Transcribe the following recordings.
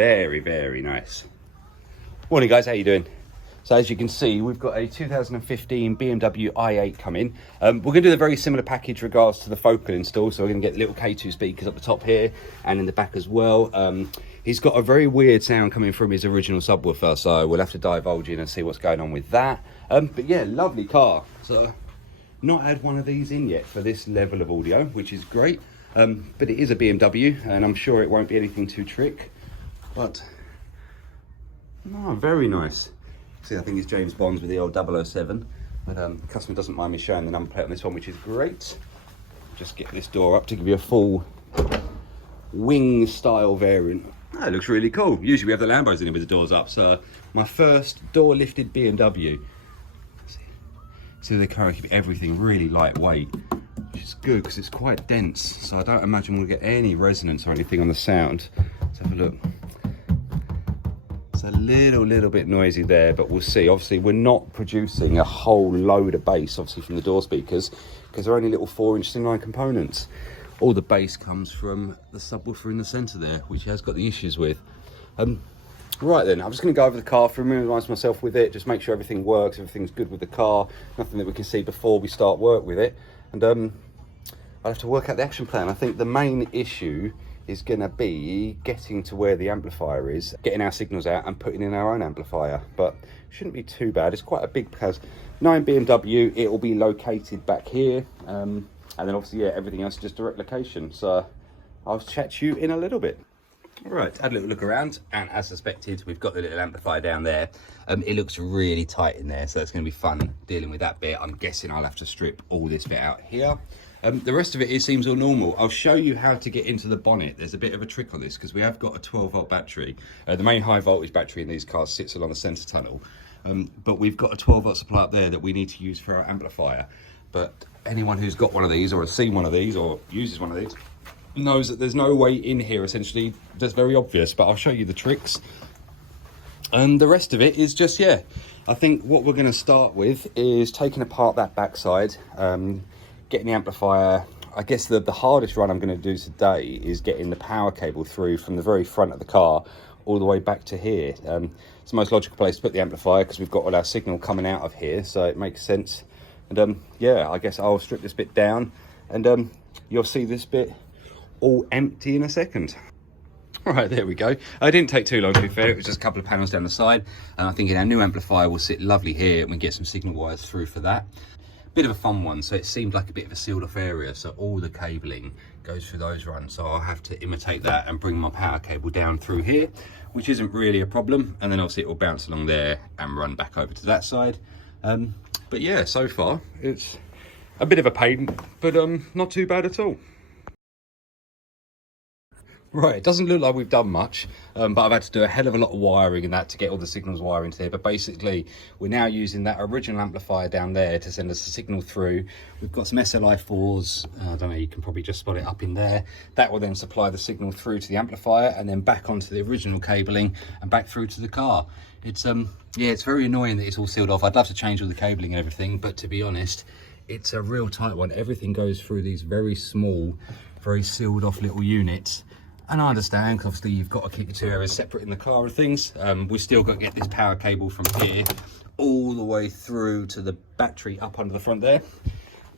very, very nice. Morning guys, how you doing? So as you can see, we've got a 2015 BMW i8 coming. We're going to do a very similar package regards to the focal install. So we're going to get little K2 speakers up the top here and in the back as well. He's got a very weird sound coming from his original subwoofer, so we'll have to divulge in and see what's going on with that. But yeah, lovely car. So not had one of these in yet for this level of audio, which is great. But it is a BMW, and I'm sure it won't be anything too trick. But no, very nice. See, I think it's James Bond's with the old 007. But the customer doesn't mind me showing the number plate on this one, which is great. Just get this door up to give you a full wing style variant. Oh, it looks really cool. Usually we have the Lambos in here with the doors up. So my first door lifted BMW. So they kind of keep everything really lightweight, which is good because it's quite dense. So I don't imagine we'll get any resonance or anything on the sound. Let's have a look. It's a little bit noisy there, but we'll see. Obviously, we're not producing a whole load of bass, obviously, from the door speakers, because they're only little 4-inch thin-line components. All the bass comes from the subwoofer in the centre there, which has got the issues with. Right then, I'm just going to go over the car, familiarise myself with it, just make sure everything works, everything's good with the car, nothing that we can see before we start work with it. And I'll have to work out the action plan. I think the main issue is going to be getting to where the amplifier is, getting our signals out and putting in our own amplifier. But it shouldn't be too bad. It's quite a big place. Knowing BMW, it will be located back here. And then obviously, yeah, everything else is just direct location. So I'll chat to you in a little bit. All right, had a little look around, and as suspected, we've got the little amplifier down there. It looks really tight in there, so it's going to be fun dealing with that bit. I'm guessing I'll have to strip all this bit out here. The rest of it seems all normal. I'll show you how to get into the bonnet. There's a bit of a trick on this because we have got a 12-volt battery. The main high voltage battery in these cars sits along the centre tunnel, but we've got a 12-volt supply up there that we need to use for our amplifier. But anyone who's got one of these or has seen one of these or uses one of these knows that there's no way in here, essentially. That's very obvious, but I'll show you the tricks. And the rest of it is just, yeah, I think what we're going to start with is taking apart that backside, getting the amplifier. I guess the hardest run I'm going to do today is getting the power cable through from the very front of the car all the way back to here. It's the most logical place to put the amplifier because we've got all our signal coming out of here, so it makes sense. And yeah, I guess I'll strip this bit down, and you'll see this bit all empty in a second. All right, there we go. It didn't take too long, to be fair. It was just a couple of panels down the side, and I think our new amplifier will sit lovely here, and we get some signal wires through for that. Bit of a fun one, so it seemed like a bit of a sealed off area, so all the cabling goes through those runs. So I'll have to imitate that and bring my power cable down through here, which isn't really a problem, and then obviously it will bounce along there and run back over to that side. But yeah, so far it's a bit of a pain, but not too bad at all. Right, it doesn't look like we've done much, but I've had to do a hell of a lot of wiring and that to get all the signals wired into there. But basically, we're now using that original amplifier down there to send us a signal through. We've got some SLI4s, I don't know, you can probably just spot it up in there. That will then supply the signal through to the amplifier and then back onto the original cabling and back through to the car. It's yeah, it's very annoying that it's all sealed off. I'd love to change all the cabling and everything, but to be honest, it's a real tight one. Everything goes through these very small, very sealed off little units. And I understand, because obviously you've got to keep the two areas separate in the car and things. We've still got to get this power cable from here all the way through to the battery up under the front there.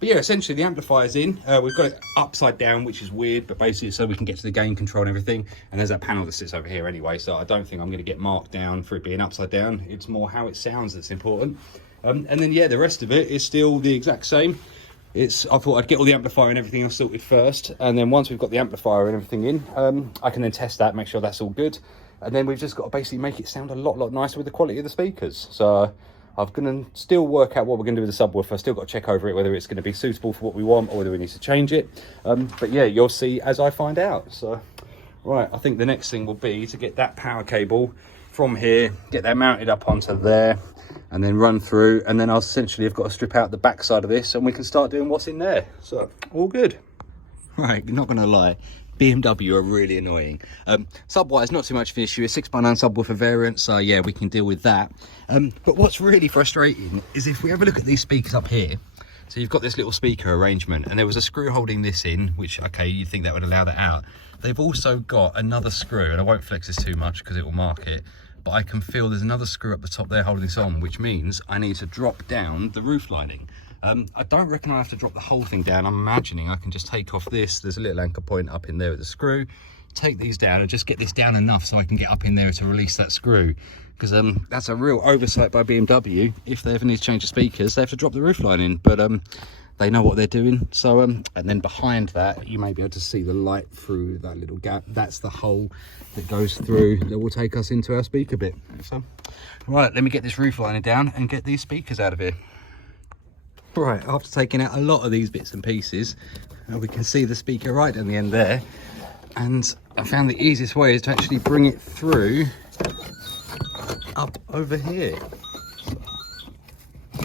But yeah, essentially the amplifier's in. We've got it upside down, which is weird, but basically so we can get to the gain control and everything. And there's that panel that sits over here anyway, so I don't think I'm going to get marked down for it being upside down. It's more how it sounds that's important. And then yeah, the rest of it is still the exact same. I thought I'd get all the amplifier and everything else sorted first, and then once we've got the amplifier and everything in, I can then test that, make sure that's all good, and then we've just got to basically make it sound a lot nicer with the quality of the speakers. So I'm going to still work out what we're going to do with the subwoofer. I've still got to check over it, whether it's going to be suitable for what we want or whether we need to change it. But yeah, you'll see as I find out. So right, I think the next thing will be to get that power cable from here, get that mounted up onto there, and then run through, and then I'll essentially have got to strip out the back side of this and we can start doing what's in there. So all good. Right, not gonna lie, BMW are really annoying. Sub-wise, not too much of an issue. A 6x9 subwoofer variant, so yeah, we can deal with that. But what's really frustrating is if we have a look at these speakers up here, So you've got this little speaker arrangement, and there was a screw holding this in, which, okay, you'd think that would allow that out. They've also got another screw, and I won't flex this too much because it will mark it, but I can feel there's another screw up the top there holding this on, which means I need to drop down the roof lining. I don't reckon I have to drop the whole thing down. I'm imagining I can just take off this. There's a little anchor point up in there with a screw. Take these down and just get this down enough so I can get up in there to release that screw. Because that's a real oversight by BMW. If they ever need to change the speakers, they have to drop the roof lining. But they know what they're doing. So, and then behind that, you may be able to see the light through that little gap. That's the hole that goes through that will take us into our speaker bit. So, right, let me get this roof lining down and get these speakers out of here. Right, after taking out a lot of these bits and pieces, we can see the speaker right down the end there. And I found the easiest way is to actually bring it through up over here.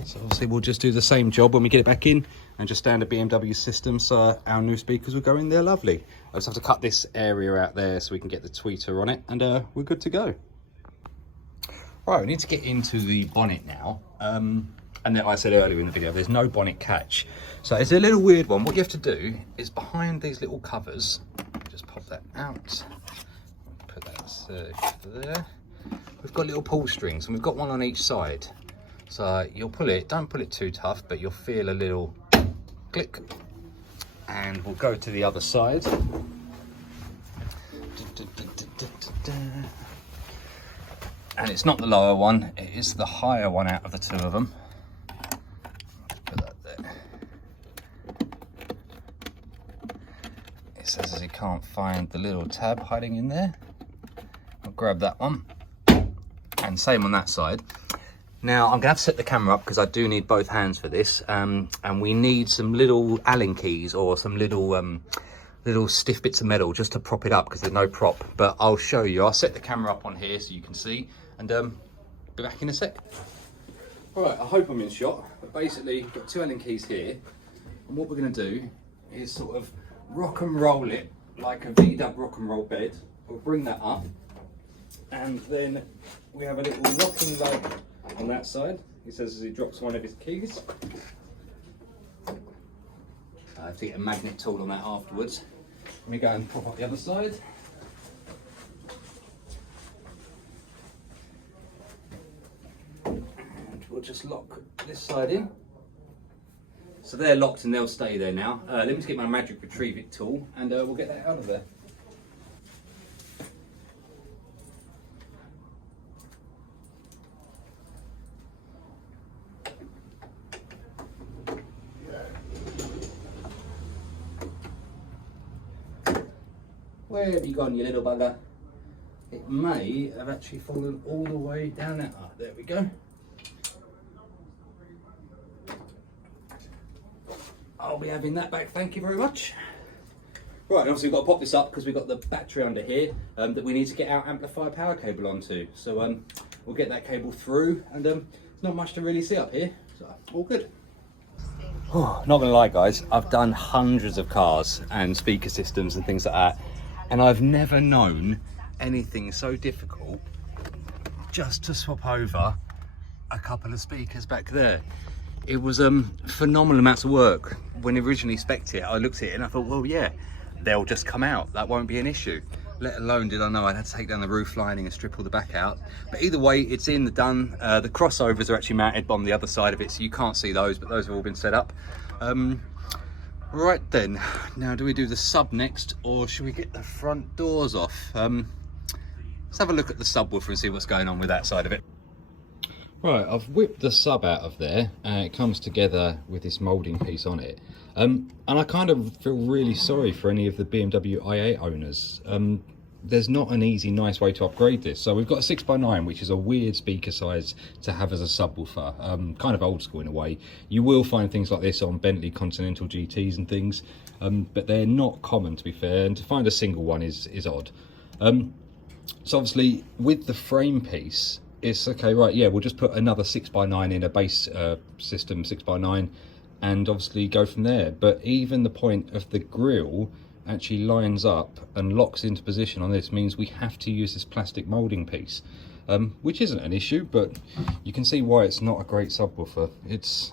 So obviously we'll just do the same job when we get it back in and just stand a BMW system so our new speakers will go in there lovely. I just have to cut this area out there so we can get the tweeter on it, and we're good to go. Right, we need to get into the bonnet now. And then I said earlier in the video, there's no bonnet catch. So it's a little weird one. What you have to do is behind these little covers, just pop that out, put that there. We've got little pull strings, and we've got one on each side. So you'll pull it, don't pull it too tough, but you'll feel a little click. And we'll go to the other side. And it's not the lower one, it is the higher one out of the two of them. Put that there. It says as he can't find the little tab hiding in there. I'll grab that one. And same on that side. Now I'm gonna have to set the camera up because I do need both hands for this. And we need some little Allen keys or some little stiff bits of metal just to prop it up because there's no prop. But I'll show you. I'll set the camera up on here so you can see, and be back in a sec. All right, I hope I'm in shot. But basically, I've got two Allen keys here, and what we're going to do is sort of rock and roll it like a V-dub rock and roll bed. We'll bring that up, and then we have a little locking leg on that side. He says as he drops one of his keys. I have to get a magnet tool on that afterwards. Let me go and prop up the other side. And we'll just lock this side in. So they're locked and they'll stay there now. Let me just get my magic retrieve it tool and we'll get that out of there. Where have you gone, you little bugger? It may have actually fallen all the way down that. Oh, there we go. I'll be having that back, thank you very much. Right, and obviously we've got to pop this up because we've got the battery under here that we need to get our amplifier power cable onto. So we'll get that cable through, and there's not much to really see up here, so all good. Oh, not gonna lie guys, I've done hundreds of cars and speaker systems and things like that, and I've never known anything so difficult just to swap over a couple of speakers back there. It was phenomenal amounts of work. When I originally spec'd it, I looked at it and I thought, well, yeah, they'll just come out. That won't be an issue. Let alone did I know I'd have to take down the roof lining and strip all the back out. But either way, it's in, done. The crossovers are actually mounted on the other side of it, so you can't see those, but those have all been set up. Right then, now do we do the sub next, or should we get the front doors off? Let's have a look at the subwoofer and see what's going on with that side of it. Right, I've whipped the sub out of there, and it comes together with this moulding piece on it. And I kind of feel really sorry for any of the BMW i8 owners. There's not an easy, nice way to upgrade this. So we've got a 6x9, which is a weird speaker size to have as a subwoofer, kind of old school in a way. You will find things like this on Bentley Continental GTs and things, but they're not common, to be fair, and to find a single one is odd. So obviously, with the frame piece, it's okay, right, yeah, we'll just put another 6x9 in a base system, 6x9, and obviously go from there. But even the point of the grille actually lines up and locks into position on this means we have to use this plastic moulding piece. which isn't an issue, but you can see why it's not a great subwoofer.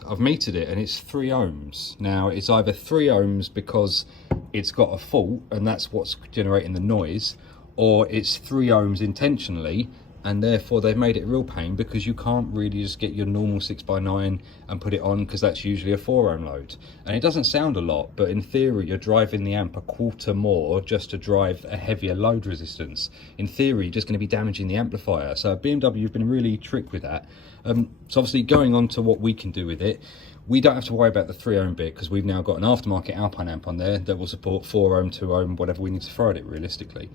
I've metered it and it's 3 ohms. Now it's either 3 ohms because it's got a fault and that's what's generating the noise, or it's 3 ohms intentionally, and therefore they've made it a real pain because you can't really just get your normal 6x9 and put it on, because that's usually a 4 ohm load. And it doesn't sound a lot, but in theory you're driving the amp a quarter more just to drive a heavier load resistance. In theory, you're just going to be damaging the amplifier. So BMW have been really tricked with that. So obviously going on to what we can do with it, we don't have to worry about the 3 ohm bit because we've now got an aftermarket Alpine amp on there that will support 4 ohm, 2 ohm, whatever we need to throw at it realistically.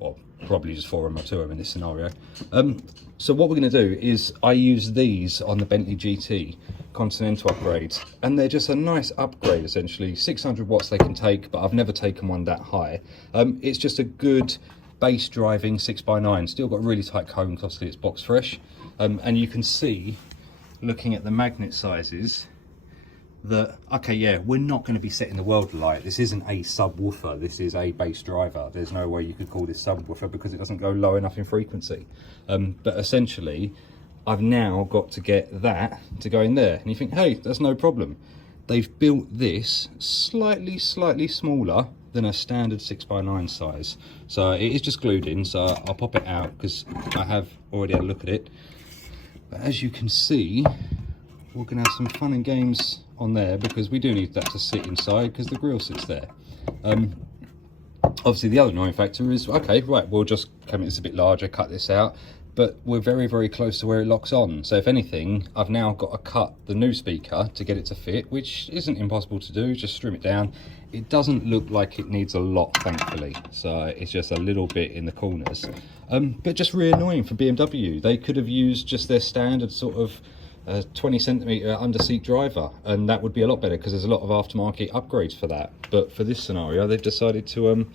Or probably just 4 ohm or 2 ohm in this scenario. So what we're going to do is I use these on the Bentley GT Continental upgrades, and they're just a nice upgrade essentially. 600 watts they can take, but I've never taken one that high. It's just a good bass driving 6x9. Still got a really tight cone because obviously it's box fresh. And you can see, looking at the magnet sizes, that, okay, yeah, we're not going to be setting the world alight. This isn't a subwoofer, this is a bass driver. There's no way you could call this subwoofer because it doesn't go low enough in frequency. But essentially, I've now got to get that to go in there. And you think, hey, that's no problem. They've built this slightly smaller than a standard 6x9 size. So it is just glued in, so I'll pop it out because I have already had a look at it. But as you can see, we're going to have some fun and games on there because we do need that to sit inside because the grill sits there. Obviously the other annoying factor is, okay, right, we'll just come in, it's a bit larger, cut this out, but we're very close to where it locks on. So if anything, I've now got to cut the new speaker to get it to fit, which isn't impossible to do, just trim it down. It doesn't look like it needs a lot, thankfully, so it's just a little bit in the corners. But just really annoying for BMW. They could have used just their standard sort of 20 centimeter under seat driver, and that would be a lot better because there's a lot of aftermarket upgrades for that. But for this scenario, they've decided to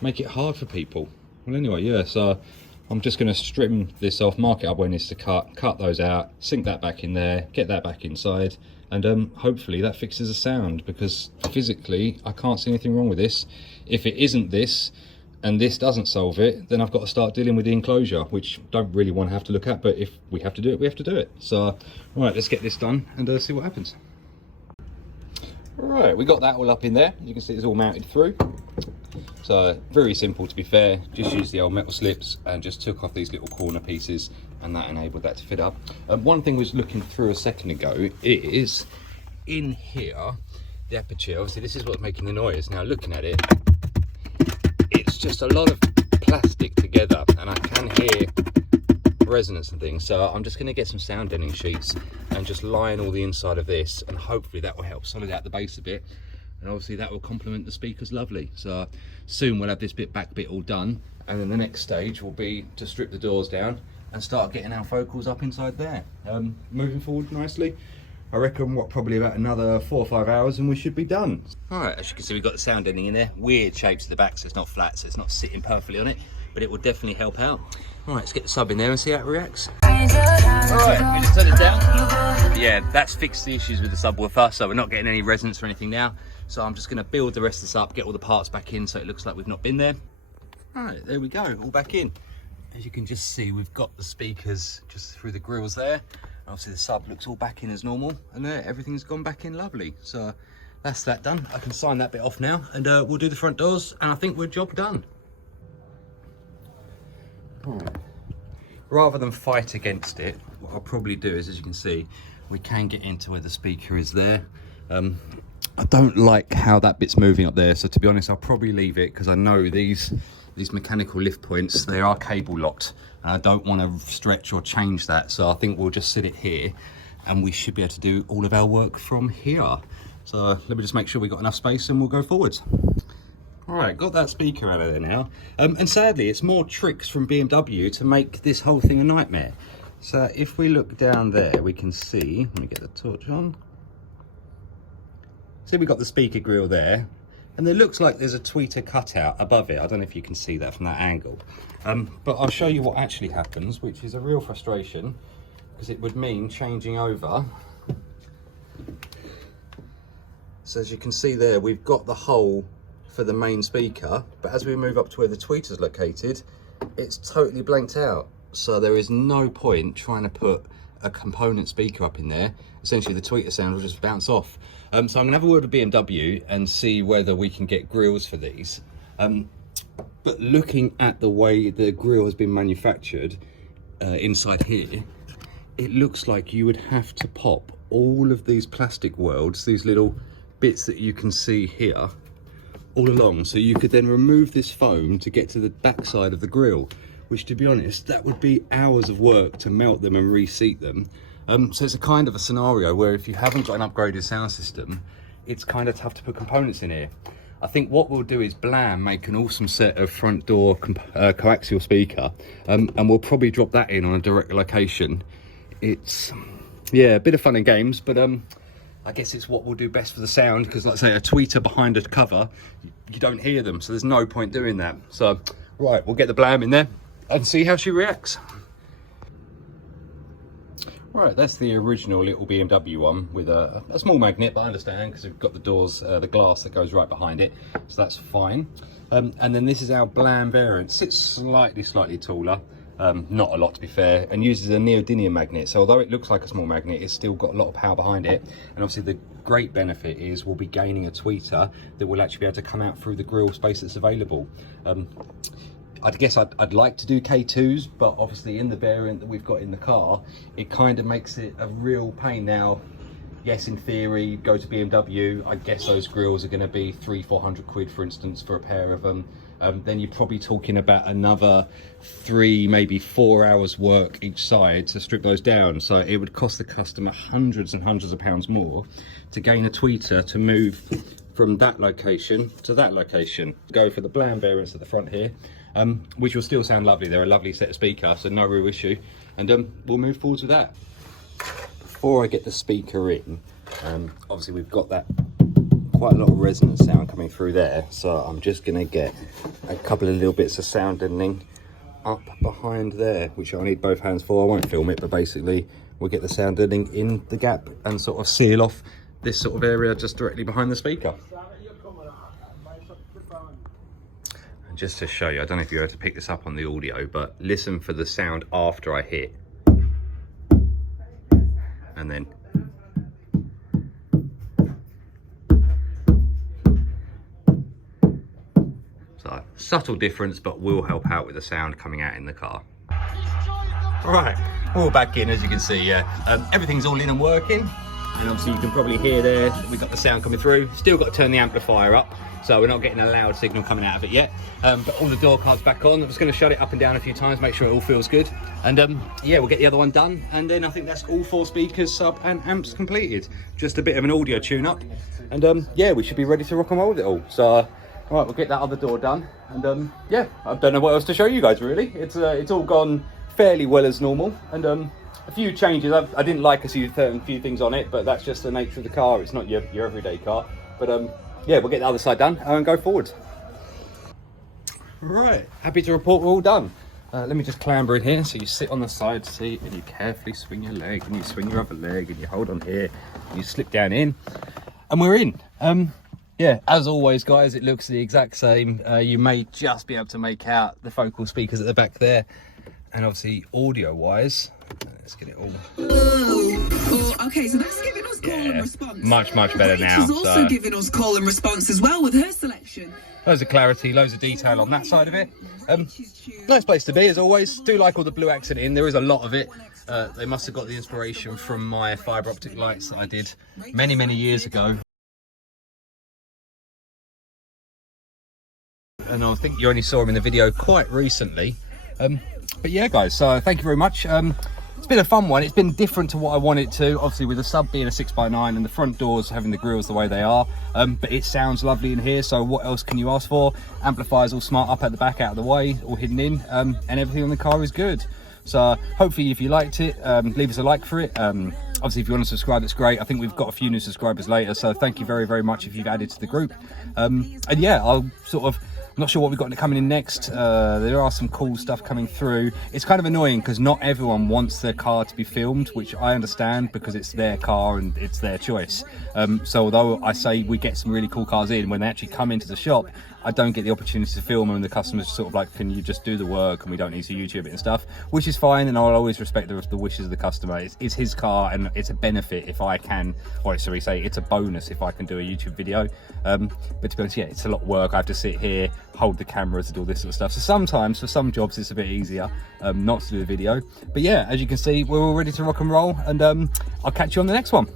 make it hard for people. Well, anyway, yeah, so I'm just going to strip this off, mark it up where it needs to cut those out, sink that back in there, get that back inside, and hopefully that fixes the sound, because physically I can't see anything wrong with this. If it isn't this, and this doesn't solve it, then I've got to start dealing with the enclosure, which I don't really want to have to look at, but if we have to do it, we have to do it. So, right, let's get this done and see what happens. Right, we got that all up in there. You can see it's all mounted through. So, very simple to be fair. Just used the old metal slips and just took off these little corner pieces, and that enabled that to fit up. One thing I was looking through a second ago is in here, the aperture, obviously this is what's making the noise. Now looking at it, it's just a lot of plastic together, and I can hear resonance and things. So I'm just going to get some sound deadening sheets and just line all the inside of this, and hopefully that will help solid out the bass a bit, and obviously that will complement the speakers lovely. So soon we'll have this back bit all done, and then the next stage will be to strip the doors down and start getting our focals up inside there. Moving forward nicely, I reckon probably about another 4 or 5 hours and we should be done. All right, as you can see, we've got the sound deadening in there. Weird shapes at the back, so it's not flat, so it's not sitting perfectly on it, but it will definitely help out. All right, let's get the sub in there and see how it reacts. All right, we just turn it down. Yeah, that's fixed the issues with the subwoofer, so we're not getting any resonance or anything now. So I'm just going to build the rest of this up, get all the parts back in so it looks like we've not been there. All right, there we go, all back in. As you can just see, we've got the speakers just through the grills there. Obviously the sub looks all back in as normal, and there, everything's gone back in lovely. So that's that done. I can sign that bit off now, and we'll do the front doors, and I think we're job done. Right. Rather than fight against it, what I'll probably do is, as you can see, we can get into where the speaker is there. I don't like how that bit's moving up there, so to be honest, I'll probably leave it, because I know these mechanical lift points, they are cable locked, and I don't want to stretch or change that. So I think we'll just sit it here, and we should be able to do all of our work from here. So let me just make sure we've got enough space and we'll go forwards. All right, got that speaker out of there now. And sadly, it's more tricks from BMW to make this whole thing a nightmare. So if we look down there, we can see, let me get the torch on. See, we've got the speaker grill there, and it looks like there's a tweeter cutout above it. I don't know if you can see that from that angle. But I'll show you what actually happens, which is a real frustration, because it would mean changing over. So as you can see there, we've got the hole for the main speaker, but as we move up to where the tweeter's located, it's totally blanked out. So there is no point trying to put a component speaker up in there. Essentially the tweeter sound will just bounce off. So I'm gonna have a word with BMW and see whether we can get grills for these. But looking at the way the grill has been manufactured inside here, it looks like you would have to pop all of these plastic worlds, these little bits that you can see here, all along. So you could then remove this foam to get to the back side of the grill, which, to be honest, that would be hours of work to melt them and reseat them. So it's a kind of a scenario where if you haven't got an upgraded sound system, it's kind of tough to put components in here. I think what we'll do is Blam make an awesome set of front door coaxial speaker, and we'll probably drop that in on a direct location. It's, yeah, a bit of fun and games, but I guess it's what will do best for the sound, because like I say, a tweeter behind a cover, you don't hear them, so there's no point doing that. So, right, we'll get the Blam in there and see how she reacts. Right, that's the original little BMW one with a small magnet, but I understand because we've got the doors, the glass that goes right behind it, so that's fine. And then this is our Blam variant. Sits slightly taller, not a lot to be fair, and uses a neodymium magnet. So although it looks like a small magnet, it's still got a lot of power behind it. And obviously the great benefit is we'll be gaining a tweeter that will actually be able to come out through the grill space that's available. I guess I'd like to do K2s, but obviously in the variant that we've got in the car, it kind of makes it a real pain. Now, yes, in theory, go to BMW, I guess those grills are going to be 300-400 quid, for instance, for a pair of them. Then you're probably talking about another 3, maybe 4 hours work each side to strip those down. So it would cost the customer hundreds and hundreds of pounds more to gain a tweeter to move from that location to that location. Go for the Blam variants at the front here, which will still sound lovely. They're a lovely set of speakers, so no real issue. And we'll move forwards with that. Before I get the speaker in, obviously we've got that quite a lot of resonant sound coming through there, so I'm just going to get a couple of little bits of sound deadening up behind there, which I'll need both hands for. I won't film it, but basically we'll get the sound deadening in the gap and sort of seal off this sort of area just directly behind the speaker. And just to show you, I don't know if you're able to pick this up on the audio, but listen for the sound after I hit. And then so subtle difference, but will help out with the sound coming out in the car. All right, we're back in, as you can see. Yeah, everything's all in and working, and obviously you can probably hear there we've got the sound coming through. Still got to turn the amplifier up, so we're not getting a loud signal coming out of it yet. But all the door cards back on. I'm just going to shut it up and down a few times, make sure it all feels good. And yeah, we'll get the other one done, and then I think that's all 4 speakers, sub and amps completed. Just a bit of an audio tune up, and yeah, we should be ready to rock and roll with it all. So all right, we'll get that other door done, and yeah, I don't know what else to show you guys really. It's all gone fairly well as normal, and a few changes. I didn't like a few things on it, but that's just the nature of the car. It's not your everyday car, but yeah, we'll get the other side done and go forward. Right, happy to report we're all done. Let me just clamber in here. So you sit on the side seat and you carefully swing your leg, and you swing your other leg, and you hold on here, and you slip down in, and we're in. Yeah, as always guys, it looks the exact same. You may just be able to make out the focal speakers at the back there, and obviously audio wise, let's get it all. Okay, so that's giving us call and response. Much better now. She's also giving us call and response as well with her selection. Loads of clarity, loads of detail on that side of it. Nice place to be as always. Do like all the blue accent in. There is a lot of it. They must have got the inspiration from my fibre optic lights that I did many years ago. And I think you only saw him in the video quite recently. But yeah guys, so thank you very much. It's been a fun one. It's been different to what I wanted to, obviously with the sub being a 6x9 and the front doors having the grills the way they are, but it sounds lovely in here, so what else can you ask for? Amplifiers all smart up at the back, out of the way, all hidden in, and everything on the car is good. So hopefully if you liked it, leave us a like for it. Obviously if you want to subscribe, that's great. I think we've got a few new subscribers later, so thank you very much if you've added to the group. And yeah, I'll sort of, I'm not sure what we've got coming in next. There are some cool stuff coming through. It's kind of annoying because not everyone wants their car to be filmed, which I understand because it's their car and it's their choice. So although I say we get some really cool cars in, when they actually come into the shop, I don't get the opportunity to film, and the customers sort of like, can you just do the work and we don't need to YouTube it and stuff, which is fine, and I'll always respect the wishes of the customer. It's his car, and it's a benefit if I can, or sorry, say it's a bonus if I can do a YouTube video. But to be honest, yeah, it's a lot of work. I have to sit here, hold the cameras, and all this sort of stuff. So sometimes for some jobs it's a bit easier not to do the video. But yeah, as you can see, we're all ready to rock and roll, and I'll catch you on the next one.